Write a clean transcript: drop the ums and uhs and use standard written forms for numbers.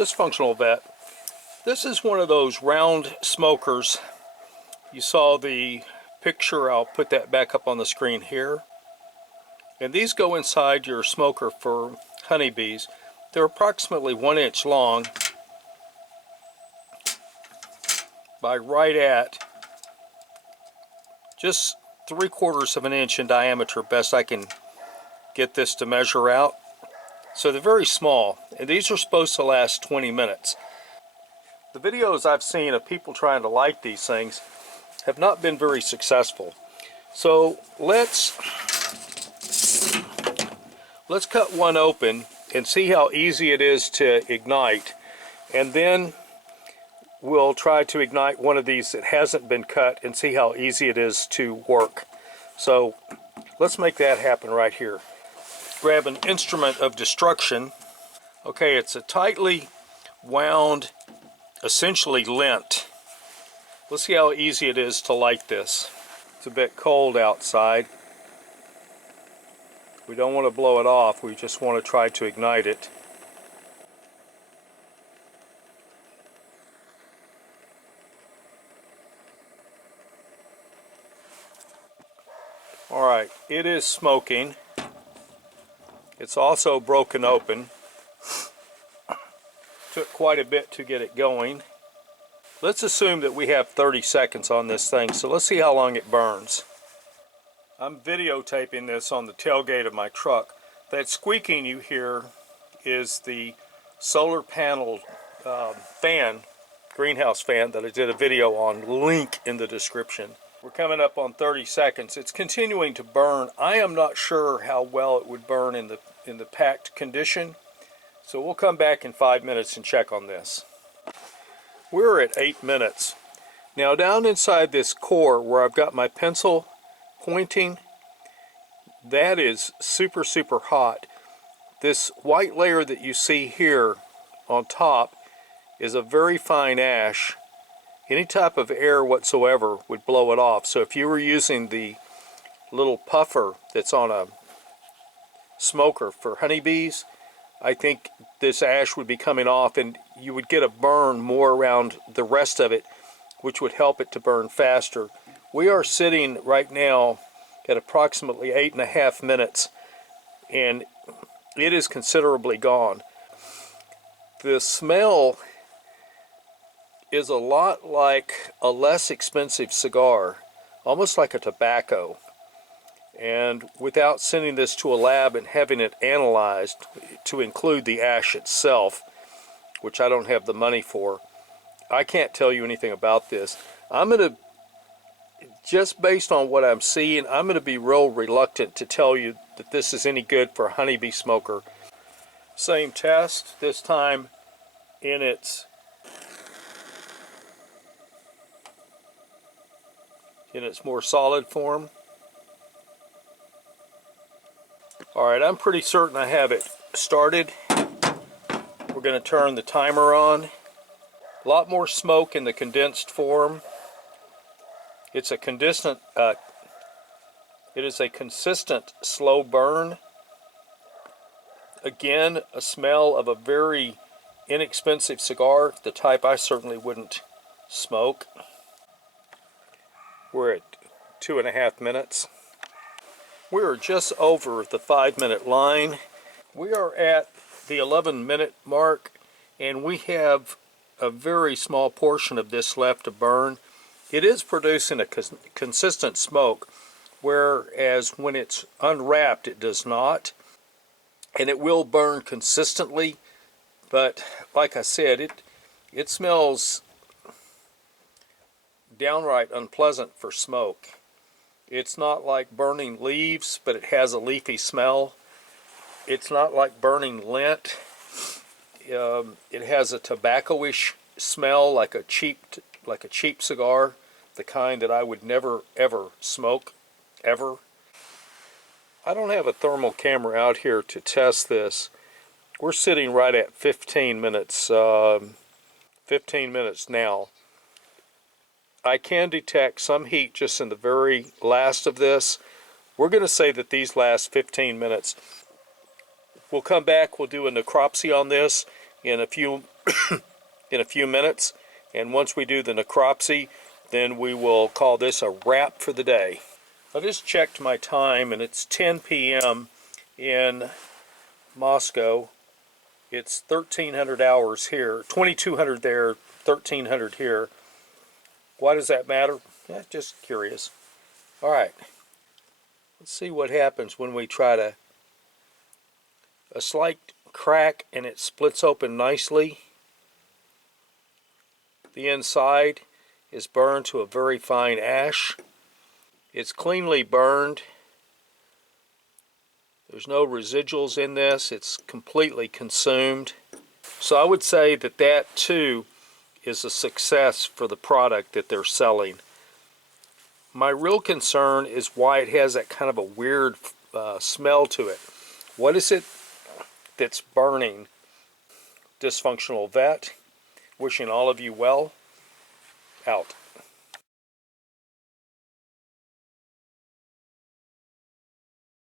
dysfunctional vet. This is one of those round smokers. You saw the picture, I'll put that back up on the screen here. And these go inside your smoker for honeybees. They're approximately 1 inch long by right at just 3/4 of an inch in diameter, best I can get this to measure out. So they're very small, and these are supposed to last 20 minutes. The videos I've seen of people trying to light these things have not been very successful. So let's cut one open and see how easy it is to ignite, and then we'll try to ignite one of these that hasn't been cut and see how easy it is to work. So let's make that happen right here. Grab an instrument of destruction. Okay, it's a tightly wound, essentially lint. Let's see how easy it is to light this. It's a bit cold outside. We don't want to blow it off, we just want to try to ignite it. Alright, it is smoking. It's also broken open. Took quite a bit to get it going. Let's assume that we have 30 seconds on this thing, so let's see how long it burns. I'm videotaping this on the tailgate of my truck. That squeaking you hear is the solar panel fan, greenhouse fan that I did a video on, link in the description. We're coming up on 30 seconds. It's continuing to burn. I am not sure how well it would burn in the packed condition, so we'll come back in 5 minutes and check on this. We're at 8 minutes. Now down inside this core where I've got my pencil pointing, that is super hot. This white layer that you see here on top is a very fine ash. Any type of air whatsoever would blow it off. So if you were using the little puffer that's on a smoker for honeybees, I think this ash would be coming off and you would get a burn more around the rest of it, which would help it to burn faster. We are sitting right now at approximately 8.5 minutes, and it is considerably gone. The smell is a lot like a less expensive cigar, almost like a tobacco. And without sending this to a lab and having it analyzed to include the ash itself, which I don't have the money for, I can't tell you anything about this. Just based on what I'm seeing, I'm going to be real reluctant to tell you that this is any good for a honeybee smoker. Same test, this time in its more solid form. Alright, I'm pretty certain I have it started. We're going to turn the timer on. A lot more smoke in the condensed form. It is a consistent slow burn. Again, a smell of a very inexpensive cigar, the type I certainly wouldn't smoke. We're at 2.5 minutes. We are just over the 5-minute line. We are at the 11-minute mark, and we have a very small portion of this left to burn. It is producing a consistent smoke, whereas when it's unwrapped it does not. And it will burn consistently, but like I said, it smells downright unpleasant for smoke. It's not like burning leaves, but it has a leafy smell. It's not like burning lint. It has a tobacco-ish smell, like a cheap cigar, the kind that I would never ever smoke, ever. I don't have a thermal camera out here to test this. We're sitting right at 15 minutes. 15 minutes now. I can detect some heat just in the very last of this. We're going to say that these last 15 minutes. We'll come back, we'll do a necropsy on this in a few in a few minutes, and once we do the necropsy, then we will call this a wrap for the day. I just checked my time, and it's 10 p.m. in Moscow. It's 1300 hours here, 2200 there, 1300 here. Why does that matter? Yeah, just curious. All right, let's see what happens when we try to, a slight crack and it splits open nicely. The inside is burned to a very fine ash. It's cleanly burned. There's no residuals in this. It's completely consumed. So I would say that that too is a success for the product that they're selling. My real concern is why it has that kind of a weird smell to it. What is it that's burning? Dysfunctional vet. Wishing all of you well. Out.